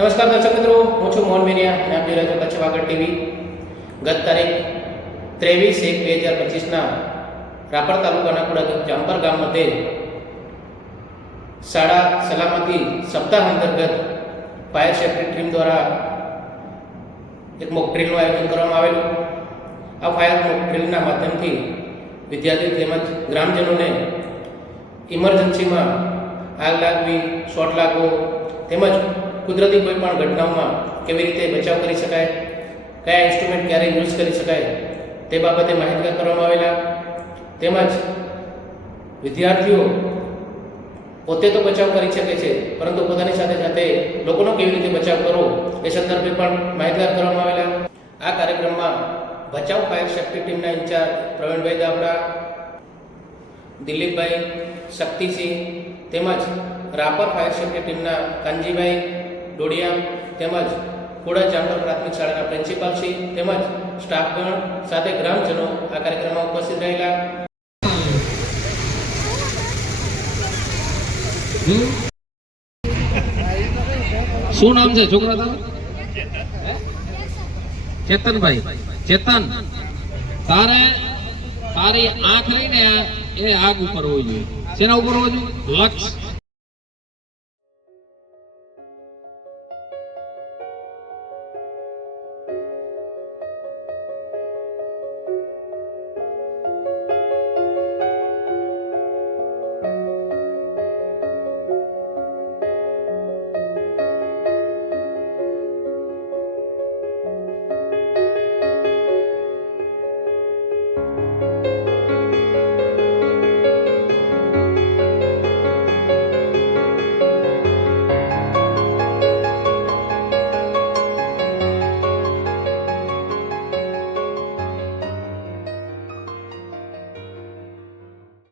નમસ્કાર દર્શક મિત્રો, હું છું મોહન મેરિયા અને આપ જોઈ રહ્યા છો કચ્છ વાગડ ટીવી. ગત તારીખ 23/1/2025ના રાપર તાલુકાના કુડા જામપર ગામ મધ્યે શાળા સલામતી સપ્તાહ અંતર્ગત ફાયર સેફ્ટી ટીમ દ્વારા એક મોક ડ્રીલનું આયોજન કરવામાં આવેલું. આ ફાયર મોક ડ્રીલના માધ્યમથી વિદ્યાર્થીઓ તેમજ ગ્રામજનોને ઇમરજન્સીમાં આગ લાગવી, શોર્ટ લાગવો તેમજ કુદરતી કોઈ પણ ઘટનાઓમાં કેવી રીતે બચાવ કરી શકાય, કયા ઇન્સ્ટ્રુમેન્ટ ક્યારે યુઝ કરી શકાય તે બાબતે માહિતગાર કરવામાં આવેલા. તેમજ વિદ્યાર્થીઓ પોતે તો બચાવ કરી શકે છે, પરંતુ પોતાની સાથે સાથે લોકોનો કેવી રીતે બચાવ કરવો એ સંદર્ભે પણ માહિતગાર કરવામાં આવેલા. આ કાર્યક્રમમાં બચાવ ફાયર સેફ્ટી ટીમના ઇન્ચાર્જ પ્રવીણભાઈ દાવડા, દિલીપભાઈ, શક્તિસિંહ તેમજ રાપર ફાયર સેફ્ટી ટીમના કાનજીભાઈ ડોડિયા તેમજ કુડા જામપર પ્રાથમિક શાળાના પ્રિન્સિપાલશ્રી તેમજ સ્ટાફગણ સાથે ગ્રામજનો આ કાર્યક્રમમાં ઉપસ્થિત રહેલા. શું નામ છે છોકરા તારું? ચેતનભાઈ. ચેતન, તારી આંખ રહીને એ આગ ઉપર હોવી જોઈએ. શેના ઉપર હોવી જોઈએ? લક્ષ